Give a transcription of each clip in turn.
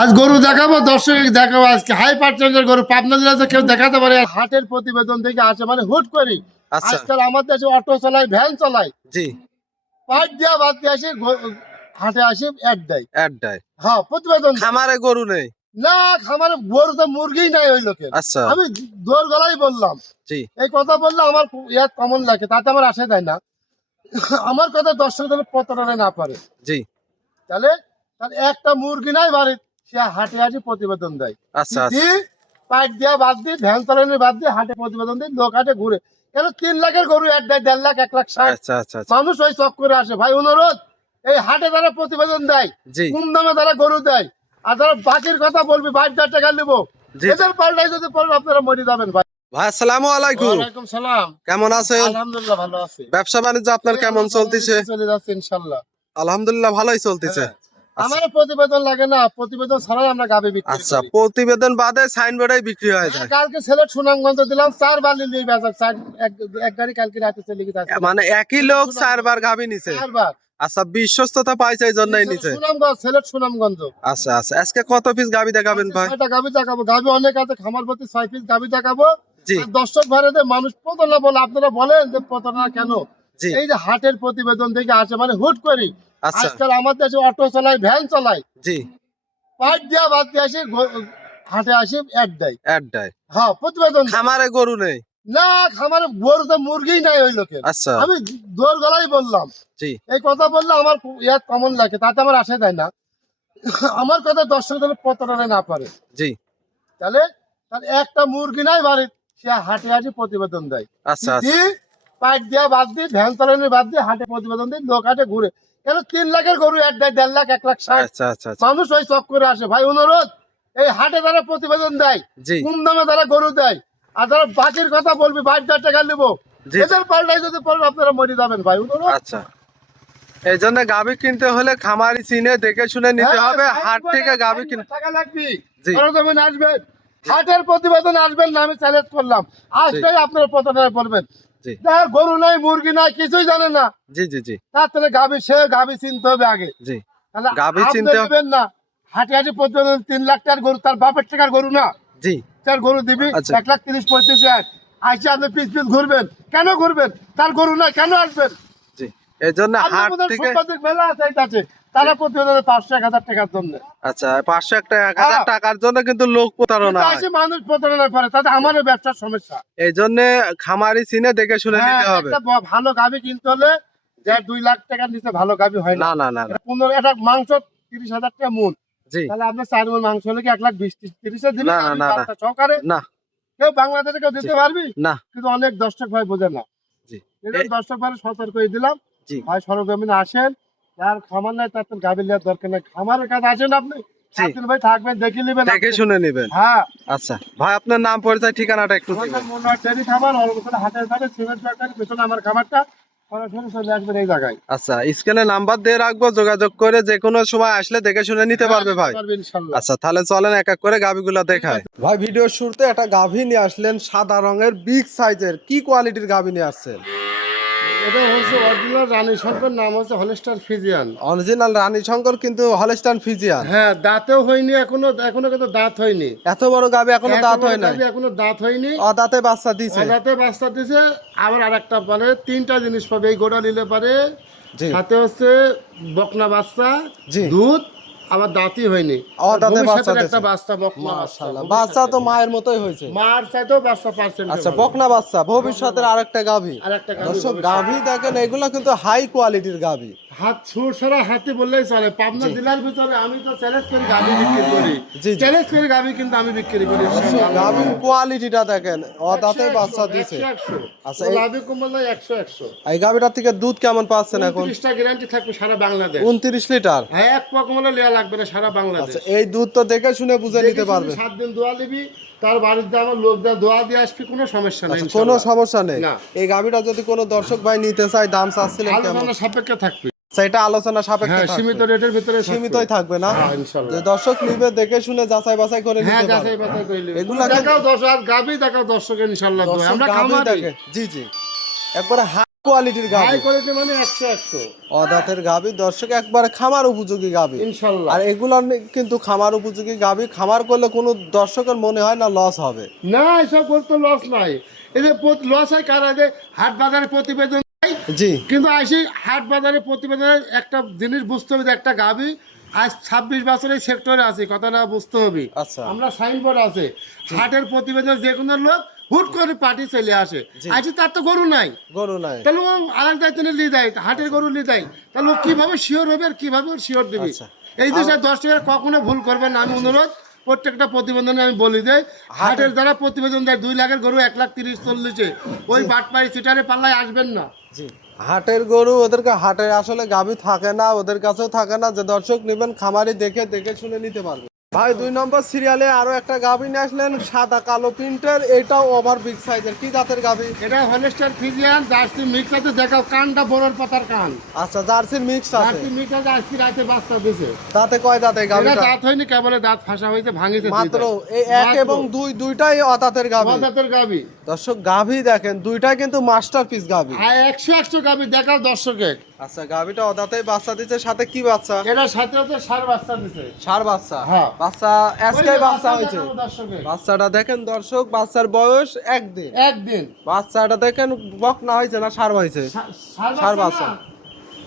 আজ গরু দেখাবো, দর্শক দেখাবো। আজকে হাই পার্সেন্টের গরু পাবনা জেলাতে কেউ দেখাতে পারে। হাটের প্রতিবেদন থেকে আসে, মানে হুট করি। আচ্ছা আজকাল আমাদের দেশে অটো চালায়, ভ্যান চালায়, জি পাট দিয়া বাদ দিয়ে আসে, হাটে আসে একটাই। একটাই হ্যাঁ, প্রতিবেদন খামারে গরু নেই। না, খামারে গরু তো মুরগি নাই ওই লোকের। আচ্ছা আমি জোর গলায় বললাম, জি এই কথা বললে আমার ইয়াদ কমন লাগে, তাতে আমার আসে যায় না। আমার কথা দর্শক যেন প্রতারণা না পারে। জি তাহলে তার একটা মুরগি নাই বাড়ি, সে হাটে আসে প্রতিবেদন দেয়। আচ্ছা আচ্ছা দি পাইট দিয়া বাদ দিয়ে, ভ্যান চালানোর বাদ দিয়ে হাটে প্রতিবেদন দিয়ে লোক হাটে ঘুরে। কেন 3 লাখের গরু এক দেয়, 1.5 লাখ, 1,60,000। আচ্ছা আচ্ছা আচ্ছা মানুষ ওই চক করে আসে। ভাই অনুরোধ, এই হাটে তারা প্রতিবেদন দেয়, জি কম দামে তারা গরু দেয়, আর তারা বাকির কথা বলবি 22,000 টাকা নেবো। জি। এদের পাল্টাই যদি পড়েন আপনারা মরে যাবেন ভাই। ভাই আসসালামু আলাইকুম, ওয়ালাইকুম সালাম। কেমন আছেন? আলহামদুলিল্লাহ ভালো আছি। ব্যবসা বাণিজ্য আপনার কেমন চলতেছে? চলে যাচ্ছে ইনশাআল্লাহ। আলহামদুলিল্লাহ ভালোই চলতেছে। আমার প্রতিবেদন লাগে না, প্রতিবেদন ছাড়াই আমরা গাবে বিক্রি আচ্ছা করি। প্রতিবেদন বাদে সাইনবোর্ডে বিক্রি হয়ে যায়, কালকে ছেলে সুনামগঞ্জ দিলাম 4 বালি নিয়ে বেচা, এক গাড়ি কালকে রাতে চলে গেছে। মানে একই লোক 4বার গাভী নিছে। 4 বার। আচ্ছা বিশ্বস্ততা পাইছে এই জন্যই নিছে। সুনামগঞ্জ, ছেলে সুনামগঞ্জ। আচ্ছা আচ্ছা আজকে কত পিস গাভী দেখাবেন ভাই? 6টা গাবি দেখাবো। গাবি অনেক আছে, খামার প্রতি 6 পিস গাবি দেখাবো। জি আর দর্শক ভাইরাতে মানুষ প্রতারণা বলে, আপনারা বলেন যে প্রতারণা কেন? জি এই যে হাটের প্রতিবেদন থেকে আসে, মানে হুট করি। আচ্ছা আজকাল আমাদের দেশে অটো চালায়, ভ্যান চালায়, জি পাইট দিয়া বাদ দিয়ে আসে, হাটে আসে একটাই। একটাই হ্যাঁ, প্রতিবেদন খামারে গরু নেই। না, খামারে গরু তো মুরগি নাই ওই লোকের। আচ্ছা আমি জোর গলায় বললাম, জি এই কথা বললে আমার ইয়াদ কমন লাগে, তাতে আমার আসে যায় না। আমার কথা দর্শক যেন প্রতারণা না পারে। জি তাহলে তার একটা মুরগি নাই বাড়ি, সে হাটে আসে প্রতিবেদন দেয়। আচ্ছা আচ্ছা দি পাইট দিয়া বাদ দিয়ে, ভ্যান চালানোর বাদ দিয়ে হাটে প্রতিবেদন দিয়ে লোক হাটে ঘুরে। কেন 3 লাখের গরু এক দেয়, 1.5 লাখ, 1,60,000। আচ্ছা আচ্ছা আচ্ছা মানুষ ওই চক করে আসে। ভাই অনুরোধ, এই হাটে তারা প্রতিবেদন দেয়, জি কম দামে তারা গরু দেয়, আর তারা বাকির কথা বলবি 22,000 টাকা নেবো। জি এদের পাল্টাই যদি পড়েন আপনারা মরে যাবেন ভাই। অনুরোধ। আচ্ছা এই জন্য গাভী কিনতে হলে খামারি চিনে দেখে শুনে নিতে হ্যাঁ, হবে। সাইন হাট করে, থেকে গাভী সাইন কিনে টাকা লাগবে। জি সরজমিন আসবেন, হাটের প্রতিবেদন আসবেন না, আমি চ্যালেঞ্জ করলাম। আসলেই আপনারা প্রতারণা করবেন। জি যার গরু নাই, মুরগি নাই, কিছুই জানে না, জি জি জি তার থেকে গাভী, সে গাভী চিনতে হবে আগে। জি তাহলে গাভী আপনি চিনতে হবে। দিবেন না। হাটে হাটে প্রতিবেদন 3 লাখ টাকার গরু, তার বাপের টাকার গরু না। জি তার গরু দিবি আচ্ছা 1,30,35,000। আইসে আপনি পিস পিস ঘুরবেন। কেন ঘুরবেন? তার গরু না, কেন আসবেন? জি এই জন্য আপনার হাট মধ্যে থেকে সাংবাদিক মেলা আছে, আছে, তারা প্রতিবেদনে 500-1,000 টাকার জন্য। আচ্ছা 500 একটা 1000 হ্যাঁ। টাকার জন্য কিন্তু লোক প্রতারণা হয়। আসে মানুষ প্রতারণা করে, তাতে আমারও ব্যবসার সমস্যা। এই জন্য খামারি চিনে দেখে শুনে হ্যাঁ, নিতে হবে। একটা ভালো গাভী কিনতে হলে যে 2 লাখ টাকার নিচে ভালো গাভী হয় না না। না না না 15 একটা মাংস 30,000 টাকা মূল। জি তাহলে আপনার 4 মণ মাংস হলে কি 1,20,30 দিবেন? না না না না সহকারে না কেউ বাংলাদেশে কেউ দিতে পারবি? না কিন্তু অনেক দর্শক ভাই বোঝে না। জি এই দর্শক ভাই সতর্ক করে দিলাম। জি ভাই সরজমিনে আসেন, যার খামার নাই তার তো গাভী নেওয়ার দরকার নাই। খামারের কাছে আসেন আপনি, জি একদিন ভাই থাকবেন, দেখে নেবেন দেখে আপনি। শুনে নেবেন। হ্যাঁ, আচ্ছা ভাই আপনার নাম পরিচয় ঠিকানাটা একটু আমাদের দিবেন। মনোহর ডেইরি খামার, অলমোস্ট হাটের ধারে, সিমেন্ট ফ্যাক্টরির পেছনে আমার খামারটা। সরাসরি চলে আসবেন এই জায়গায়। আচ্ছা স্ক্রিনে নাম্বার দিয়ে রাখবো, যোগাযোগ করে যে কোনো সময় আসলে দেখে শুনে নিতে পারবে ভাই। পারবেন ইনশাআল্লাহ। আচ্ছা তাহলে চলেন এক এক করে গাভীগুলো দেখায়। ভাই ভিডিওর শুরুতে একটা গাভী নিয়ে আসলেন, সাদা রঙের বিগ সাইজের, কি কোয়ালিটির গাভী নিয়ে আসছেন? এটা হচ্ছে অরিজিনাল রানী শঙ্কর, নাম হচ্ছে হলস্টার ফিজিয়ান। অরিজিনাল রানী শঙ্কর কিন্তু হলস্টাইন ফ্রিজিয়ান। হ্যাঁ, দাঁতেও হয়নি এখনো, এখনো কিন্তু দাঁত হয়নি। এত বড় গাভী এখনো দাঁত হয় নাই? এখনো দাঁত হয়নি। দাঁতে বাচ্চা দিছে। দাঁতে বাচ্চা দিছে। আবার আরেকটা মানে 3টা জিনিস পাবে এই গোটা নিলে পারে। জি সাথে হচ্ছে বকনা বাচ্চা, জি দুধ, আবার দাঁতই হয়নি। দাঁতে বাচ্চা ভবিষ্যতের দিছে। একটা বাচ্চা, বকনা বাচ্চা। মাশাআল্লাহ বাচ্চা তো মায়ের মতই হয়েছে। মার চাইতেও বাচ্চা পার্সেন্ট। আচ্ছা বকনা বাচ্চা, ভবিষ্যতের আরেকটা গাভী। আরেকটা গাভী দর্শক ভবিষ্যতে। গাভী দেখেন, এগুলো কিন্তু হাই কোয়ালিটির গাভী। হাত ছুট ছাড়া হাতি বললেই চলে। পাবনা জেলার ভিতরে আমি তো চ্যালেঞ্জ করে গাভী বিক্রি করি। জি, জি। চ্যালেঞ্জ করে গাভী কিন্তু আমি বিক্রি করি। গাভীর কোয়ালিটিটা দেখেন, দাঁতে বাচ্চা দিছে। 100 আচ্ছা লাভি কম্বল নাই, 100 এই গাভীটার থেকে দুধ কেমন পাচ্ছেন এখন? 30টা গ্যারান্টি থাকবে সারা বাংলাদেশ। 29 লিটার। হ্যাঁ, এক পোয়া কমলে লেয়া লাগবে না সারা বাংলাদেশ। আচ্ছা এই দুধ তো দেখে শুনে বুঝে নিতে পারবে। 7 দিন দোয়া দিবি, তার বাড়িতে আমার লোক যা দোয়া দিয়ে আসবি, কোনো সমস্যা নেই। আচ্ছা, কোনো সমস্যা নেই। না। এই গাভীটা যদি কোনো দর্শক ভাই নিতে চায়, দাম চাচ্ছিলেন কেমন? আলোচনা সাপেক্ষে থাকবে। সেটা আলোচনা সাপেক্ষে হ্যাঁ, থাকবে। সীমিত রেটের ভিতরে থাকবে। সীমিতই থাকবে না? হ্যাঁ, ইনশাআল্লাহ। যে দর্শক নিবে দেখে শুনে যাচাই বাছাই করে হ্যাঁ, নিতে যাচাই পারবে। বাছাই করে নিবে। এগুলা দেখাও দর্শক, আর গাভী দেখাও দর্শক ইনশাআল্লাহ। দর্শক আমরা গাভী খামারি। দেখে। জি জি একবারে কোয়ালিটির হাই গাভি, কোয়ালিটি মানে 100 অদাতের গাভি দর্শক, একবারে খামার উপযোগী গাভি ইনশাআল্লাহ। আর এগুলো কিন্তু খামার উপযোগী গাভি, খামার করলে কোনো দর্শকের মনে হয় না লস হবে। না এসব করতে লস নাই, এই যে লস হয় কারা, যে হাট বাজারে প্রতিবেদন দেয়, জি কিন্তু আসি হাট বাজারে প্রতিবেদনে একটা জিনিস বুঝতে হবে যে একটা গাভি আজ 26 বছরের সেক্টরে আছে, কথাটা বুঝতে হবে। আচ্ছা আমরা সাইনবোর্ড আছে, হাটের প্রতিবেদন যে কোনো লোক হুট করে পার্টি চলে আসে, আজ তার তো গরু নাই, গরু নাই, তাহলে ও আরেক দায়িত্ব নিয়ে দেয়, হাটের গরু নিয়ে দেয়, তাহলে ও কিভাবে শিওর হবে আর কিভাবে শিওর দেবে? আচ্ছা। এই যে স্যার 10 টাকা কখনো ভুল করবেন না, আমি অনুরোধ প্রত্যেকটা প্রতিবেদনে আমি বলি দেয়, হাটের দ্বারা প্রতিবেদন দেয় 2 লাখের গরু 1,30,40 ওই বাটপাড়ি সিটারে পাল্লায় আসবেন না। জি হাটের গরু ওদেরকে হাটে আসলে গাভী থাকে না, ওদের কাছেও থাকে না, যে দর্শক নেবেন খামারি দেখে দেখে শুনে নিতে পারবে। ভাই 2 নম্বর সিরিয়ালে আরো একটা গাভী নিয়ে আসলেন, সাদা কালো প্রিন্টের, এটাও ওভার বিগ সাইজের, কি জাতের গাভী? এটা হলস্টার ফ্রিজিয়ান জার্সি মিক্স আছে, দেখাও কানটা বড়র পাতার কান, আচ্ছা জার্সির মিক্স আছে, জার্সি মিক্স আছে, আজকে রাতে বাচ্চা দিছে। দাঁতে কয় দাঁতে এটা গাভীটা? দাঁত হয়নি, কেবল দাঁত ফাঁসা হয়েছে, ভাঙিছে মাত্র এই 1 এবং 2 দুইটাই অদাতের গাভী। দাঁতের গাবি দর্শক গাভী দেখেন দুইটাই কিন্তু মাস্টারপিস গাভী। আর 100 গাবি দেখাও দর্শকের। আচ্ছা গাভীটা অদাতেই বাচ্চা দিচ্ছে, সাথে কি বাচ্চা? এটা সাথে হচ্ছে সার বাচ্চা দিছে। ষাঁড় বাচ্চা, হ্যাঁ। বাচ্চা আজকে বাচ্চা হয়েছে। দেখাও দর্শকের। বাচ্চাটা দেখেন দর্শক, বাচ্চার বয়স 1 দিন। একদিন বাচ্চাটা দেখেন বকনা হয়েছে না ষাঁড় হয়েছে? ষাঁড় বাচ্চা,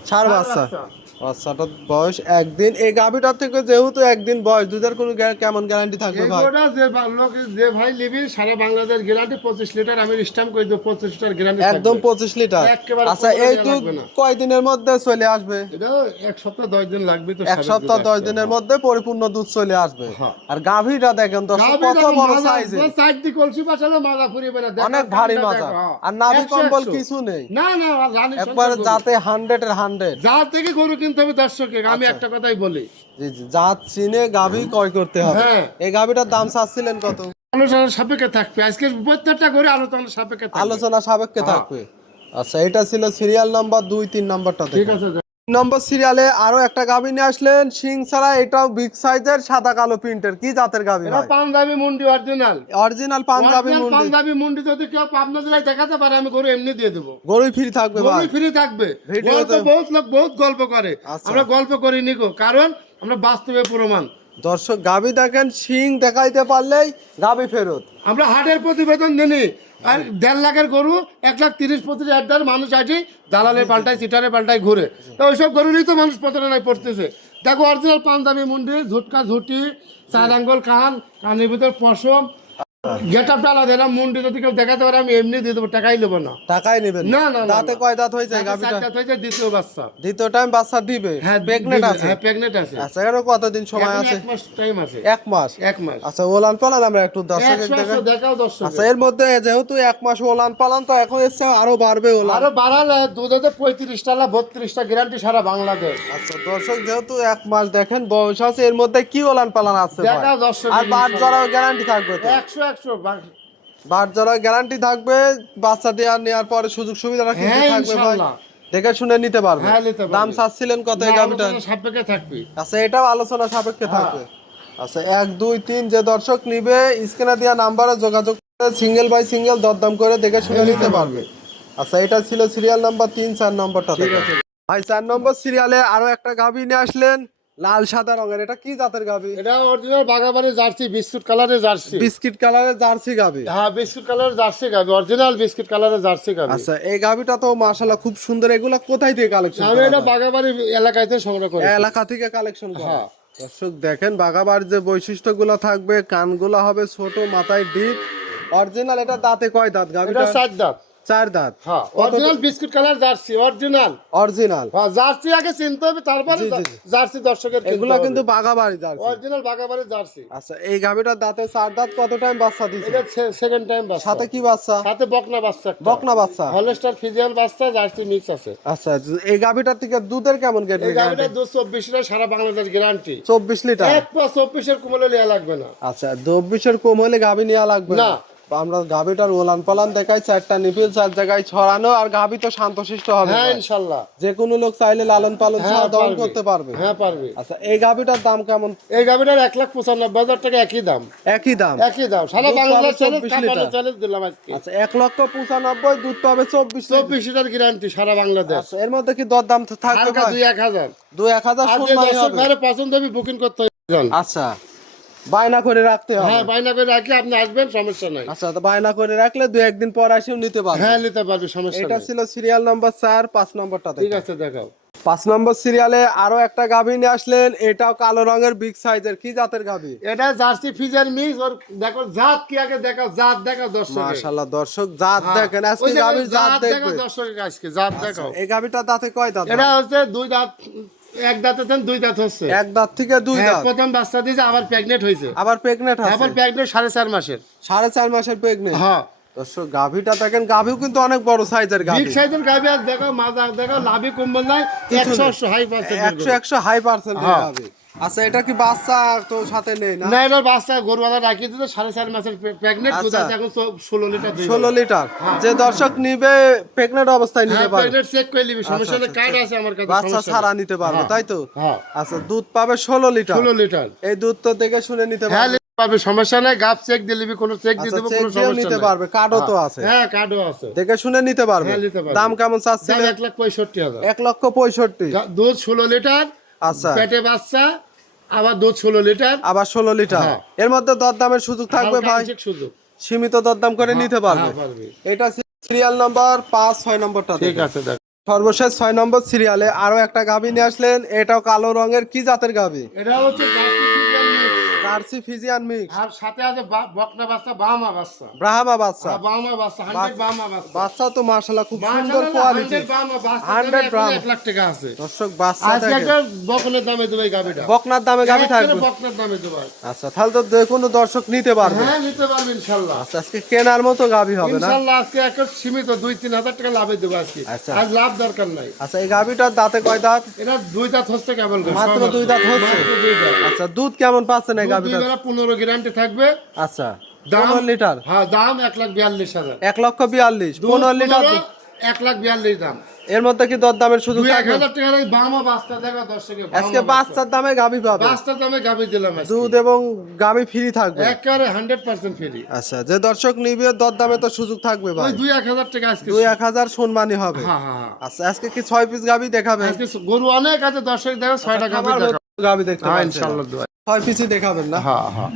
ষাঁড় বাচ্চা। বাচ্চাটার বয়স 1 দিন। এই গাভীটার থেকে যেহেতু 1 দিন বয়স, দুধের কোনো কেমন গ্যারান্টি থাকবে ভাই? এগুলো যে ভাই নিবি সারা বাংলাদেশ গ্যারান্টি 25 লিটার, আমি স্ট্যাম্প করে দেব 25 লিটার গ্যারান্টি একদম 25 লিটার। একেবারে আচ্ছা কোনো এই দেয়া দুধ লাগবে না। কয় দিনের মধ্যে চলে আসবে? এটা 1 সপ্তাহ 10 দিন লাগবে, তো 1 সপ্তাহ 10 দিনের মধ্যে পরিপূর্ণ দুধ চলে আসবে। হ্যাঁ। আর গাভীটা দেখেন দর্শক কত বড় সাইজের, সাইড দি কলসি বাঁচালে মাজা ফুরিয়ে না, অনেক ভারী মাজা, আর নাভি কম্বল কিছু নেই, না না রানী একবার যাতে 100 এর 100। যা থেকে গরু কিনতে হবে দর্শকে, আমি একটা কথাই বলি, জি জি, জাত চিনে গাভী ক্রয় করতে হবে। হ্যাঁ। এই গাভীটার দাম চাচ্ছিলেন কত? আলোচনা সাপেক্ষে থাকবে, আজকে প্রত্যেকটা করে আলোচনা সাপেক্ষে থাকবে। আলোচনা সাপেক্ষে থাকবে। আচ্ছা এটা ছিল সিরিয়াল নাম্বার 2, 3 নাম্বারটা ঠিক দেখুন। আছে। 3 নম্বর সিরিয়ালে আরো একটা গাভী নিয়ে আসলেন, সিং ছাড়া, এটাও বিগ সাইজের, সাদা কালো প্রিন্টের, কি জাতের গাভী এটা ভাই? পাঞ্জাবি মুন্ডি অরিজিনাল, অরিজিনাল পাঞ্জাবি মুন্ডি। পাঞ্জাবি মুন্ডি যদি কেউ পাবনা জেলায় দেখাতে পারে, আমি গরু এমনি দিয়ে দেবো, গরুই ফ্রি থাকবে গরু ভাই। ফ্রি থাকবে। ভিডিওতে- গল্প বহুত লোক বহুত গল্প করে, আচ্ছা। আমরা গল্প করি নিকো, কারণ আমরা বাস্তবে প্রমাণ। দর্শক গাভী দেখেন, সিং দেখাইতে পারলেই গাভী ফেরত। আমরা হাটের প্রতিবেদন দিনি, আর 1.5 লাখের গরু 1,30,35,000 মানুষ আছে, দালালে পাল্টায় চিটারে পাল্টায় ঘুরে, তো ওইসব গরুরই তো মানুষ প্রতারণায় পড়তেছে। দেখো অরিজিনাল পাঞ্জাবি মুন্ডি, ঝুটকা ঝুটি, 4 আঙ্গুল কান, কানের ভিতর পশম, গেট আপটা আলাদা। এরা মুন্ডি যদি কেউ দেখাতে পারে, আমি এমনি দিয়ে দেবো, টাকাই নেবো না। টাকাই নেবেন না, না, না, দাঁতে না। কয় দাঁত হয়েছে চারটা গাভীটা? দাঁত হয়েছে, দ্বিতীয় বাচ্চা। দ্বিতীয় টাইম বাচ্চা দিবে? হ্যাঁ প্রেগনেন্ট দিবে, আছে? হ্যাঁ প্রেগনেন্ট আছে। আচ্ছা এর কতদিন সময় এখন আছে? 1 মাস টাইম আছে। 1 মাস। 1 মাস। আচ্ছা ওলান পালান আমরা একটু দর্শক 100 দেখাও দর্শক। আচ্ছা এর মধ্যে যেহেতু 1 মাস ওলান পালান, তো এখন এসে আরো বাড়বে ওলান। আরো বাড়ালে দুধে 35টা 32টা গ্যারান্টি সারা বাংলাদেশ। আচ্ছা দর্শক যেহেতু 1 মাস দেখেন বয়স আছে, এর মধ্যে কি ওলান পালান আছে ভাই? দেখাও দর্শক। আর বাট জরাও গ্যারান্টি থাকবে তো? 100 বাট জরাও গ্যারান্টি থাকবে, বাচ্চা দেওয়ার নেওয়ার পরে সুযোগ সুবিধাটা কি হ্যাঁ, থাকবে ভাই? ইনশাআল্লাহ। দেখে শুনে নিতে পারবে। হ্যাঁ, নিতে পারবে। দাম চাচ্ছিলেন কত এই গাভীটা? সাপেক্ষে থাকবে। আচ্ছা এটাও আলোচনা সাপেক্ষে হ্যাঁ। থাকবে। আচ্ছা 1, 2, 3 যে দর্শক নিবে, স্ক্রিনে দেওয়া নাম্বারে যোগাযোগ করে সিঙ্গেল বাই সিঙ্গেল দরদাম করে দেখে শুনে নিতে পারবে। আচ্ছা এটা ছিল সিরিয়াল নাম্বার 3, 4 নম্বরটা ঠিক থেকে। আছে। ভাই 4 নম্বর সিরিয়ালে আরো একটা গাভী নিয়ে আসলেন, লাল সাদা রঙের, এটা কি জাতের গাভী? এটা অরিজিনাল বাগাবাড়ি জার্সি, বিস্কুট কালারের জার্সি। বিস্কিট কালারের জার্সি গাভী। হ্যাঁ বিস্কুট কালারের জার্সি গাবি, অরিজিনাল বিস্কুট কালারের জার্সি গাবি। আচ্ছা এই গাভীটা তো মাশাআল্লাহ খুব সুন্দর। এগুলা কোথায় থেকে কালেকশন আমি এটা বাগাবাড়ি এলাকায় থেকে সংগ্রহ করি। এলাকা থেকে কালেকশন করা? হ্যাঁ। দর্শক দেখেন বাগাবার যে বৈশিষ্ট্যগুলো থাকবে, কানগুলো হবে ছোট, মাথায় ডিপ, অরিজিনাল। এটা দাঁতে কয় দাঁত এটা গাভীটা? 4 দাঁত। 4 দাঁত। হ্যাঁ original biscuit colour jersey, original. Original. হ্যাঁ জার্সি আগে চিনতে হবে, তারপরে জি, জি, জি। জার্সি দর্শকের এগুলা কিন্তু বাগাবাড়ি জার্সি। অরিজিনাল বাগাবাড়ি জার্সি। আচ্ছা এই গাভীটার দাঁতে 4 দাঁত, কত টাইম বাচ্চা দিছে? এটা সেকেন্ড টাইম বাচ্চা। সাথে কি বাচ্চা? সাথে বকনা বাচ্চা একটা। বকনা বাচ্চা। হলস্টার ফ্রিজিয়ান বাচ্চা, জার্সি মিক্স আছে। আচ্ছা এই গাভীটার থেকে দুধের কেমন এই গ্যারান্টি? গাড়িটা 224 সারা বাংলাদেশ গ্যারান্টি। 24 লিটার। 1 + 24 এর কমলে নেওয়া লাগবে না। আচ্ছা 24 এর কম হলে গাভী নেওয়া লাগবে না, আমরা গাভিটার ওলান পালান দেখাই, 4টা নিপিল 4 জায়গায় ছড়ানো, আর গাভি তো শান্তশিষ্ট হবে হ্যাঁ ভাই। ইনশাল্লাহ। যে কোনো লোক চাইলে লালন পালন হ্যাঁ, ছাড়া দহন পারবে। করতে পারবে। হ্যাঁ পারবে। আচ্ছা, এই গাভিটার দাম কেমন? এই গাভিটার 1,95,000 টাকা একই দাম। একই দাম। একই দাম, সারা দুধ বাংলাদেশ পাবে চ্যালেঞ্জ, 24 লিটার। চ্যালেঞ্জ দিলাম আজকে। আচ্ছা, 1,95,000, দুধ পাবে 24 লিটার। 24 লিটার গ্যারান্টি সারা বাংলাদেশ। আচ্ছা, এর মধ্যে কি দরদাম থাকবে হালকা ভাই? 2-1,000। 2-1,000 আর যে সম্মানী দর্শক হবে। ভাইরা পছন্দ হবে বুকিং করতে হবে। আচ্ছা, বায়না করে রাখতে হবে। হ্যাঁ বায়না করে রাখি, আপনি আসবেন, সমস্যা নাই। আচ্ছা, তো বায়না করে রাখলে 2-1 দিন পর এসেও নিতে পারবে। হ্যাঁ নিতে পারবে, সমস্যা এটা নাই। ছিল সিরিয়াল নাম্বার 4, 5 নম্বরটা ঠিক আছে দেখাও। 5 নম্বর সিরিয়ালে আরো একটা গাভী নিয়ে আসলেন, এটাও কালো রঙের বিগ সাইজের। কি জাতের গাভী? এটা জার্সি ফিজার মিক্স। ওর দেখো জাত কি, আগে দেখাও জাত, দেখাও দর্শক। মাশাআল্লাহ, দর্শক জাত দেখেন, আজকে গাভীর জাত দেখাও দেখবে। দর্শকের আজকে জাত দেখাও। এই গাভীটার দাঁতে কয় দাঁত? এটা হচ্ছে 2 দাঁত, 1 দাঁতে দেন 2 দাঁত হচ্ছে। এক দাঁত থেকে 2 হ্যাঁ, দাঁত। প্রথম বাচ্চা দিয়েছে, আবার প্রেগনেন্ট হয়েছে। আবার প্রেগনেন্ট আছে। আবার প্রেগনেন্ট 4.5 মাসের। 4.5 মাসের প্রেগনেন্ট। হ্যাঁ দর্শক গাভীটা দেখেন, গাভীও কিন্তু অনেক বড় সাইজের বিগ গাভী। সাইজের গাভি। আর দেখো মাজা, দেখো লাভি কম্বল নাই, 100 হাই পার্সেন্ট। 100 হাই পার্সেন্টের হ্যাঁ। গাভী। আচ্ছা, এটা কি বাচ্চা তো সাথে নেই না? না, এটার বাচ্চা গরুওয়ালা রাখিয়ে দিতে 4.5 মাসের প্রেগনেন্ট। দুধ আচ্ছা। আছে এখন 16 লিটার দুধ। 16 লিটার। হ্যাঁ। যে দর্শক নিবে প্রেগনেন্ট অবস্থায় নিতে হ্যাঁ পারবে। প্রেগনেন্ট চেক করে নিবি, সমস্যা নেই, আচ্ছা, কার্ড আছে আমার কাছে, বাচ্চা সমস্যা ছাড়া নেই। নিতে পারবে, হ্যাঁ। তাই তো? হ্যাঁ আচ্ছা, দুধ পাবে 16 লিটার। 16 লিটার। এই দুধ তো দেখে শুনে নিতে হ্যাঁ পারবে। নিতে পারবে, সমস্যা নাই। গাপ চেক দিয়ে নিবি, কোনো চেক দিয়ে আচ্ছা, দেবো, চেক কোনো দিয়েও সমস্যা নিতে নেই। পারবে, কার্ডও তো আছে। হ্যাঁ কার্ডও আছে। দেখে শুনে নিতে পারবে। হ্যাঁ, নিতে পারবে। দাম কেমন চাচ্ছিল? দাম 1,65,000। 1,65,000। দুধ 16 লিটার, আচ্ছা, পেটে বাচ্চা, আবার দুধ 16 লিটার। আবার 16 লিটার। হ্যাঁ। এর মধ্যে দরদামের সুযোগ থাকবে হালকা ভাই? আংশিক সুযোগ। সীমিত দরদাম করে নিতে পারবে। হ্যাঁ, পারবে। এটা সিরিয়াল নাম্বার 5-6 নম্বরটা ঠিক দেখুন। আছে দেখ। সর্বশেষ 6 নম্বর সিরিয়ালে আরো একটা গাভী নিয়ে আসলেন, এটাও কালো রঙের। কি জাতের গাভী? এটা হচ্ছে জার্সি ফিজিয়ান মিক্স। আর সাথে আছে বকনা বাচ্চা, বাহামা বাচ্চা। ব্রাহ্মা বাচ্চা। বাহামা বাচ্চা, 100 বাহামা বাচ্চা। বাচ্চা তো মাশাআল্লাহ খুব সুন্দর মাশাআল্লাহ, কোয়ালিটি। 100 বাহামা বাচ্চা। 100 দাম বাহামা। 1 লাখ টাকা আছে। দর্শক বাচ্চা আজকে দেখেন, একটা বকনের দামে দেবে এই গাবিটা। বকনার দামে গাভী থাকবে। বকনের দামে দেবে। আচ্ছা, তাহলে তো যে কোনো দর্শক নিতে পারবে। হ্যাঁ নিতে পারবে ইনশাআল্লাহ। আচ্ছা, আজকে কেনার মতো গাভী হবে না? ইনশাআল্লাহ আজকে একটা সীমিত 2-3 হাজার টাকা লাভে দেবো আজকে। আচ্ছা। আজ লাভ দরকার নাই। আচ্ছা, এই গাভীটার দাঁতে কয় দাঁত? এটা 2 দাঁত হচ্ছে কেবল। মাত্র 2 দাঁত হচ্ছে। মাত্র 2 দাঁত। আচ্ছা, দুধ কেমন পাচ্ছেন এই দুই গাভীটার? বেলা 15 গ্যারান্টি থাকবে। আচ্ছা, দাম 15 লিটার। হ্যাঁ দাম 1,42,000। 1,42,000, 15 লিটার দুধ। 1,42,000 দাম। এর মধ্যে কি দরদামের সুযোগ থাকবে? 2-1,000 টাকার এই বাহামা বাচ্চা দেখা দর্শকে। আজকে বাচ্চার দামে গাভী পাবে। বাচ্চার দামে গাবি দিলাম আজকে। দুধ এবং গাভী ফ্রি থাকবে। একেবারে 100% ফ্রি। আচ্ছা, যে দর্শক নিবে দরদামে তো সুযোগ থাকবে ওই ভাই। 2-1,000 টাকা আজকে। 2-1,000 সম্মানী হবে। হ্যাঁ হ্যাঁ হ্যাঁ। আচ্ছা, আজকে কি 6 পিস গাভী দেখাবেন? আজকে গরু অনেক আছে, দর্শক দেখো 6টা গাবি খামার দেখাও। গাভী দেখতে হ্যাঁ পাচ্ছেন। ইনশাআল্লাহ দোয়া। 6 পিসই দেখাবেন না? হ্যাঁ হ্যাঁ।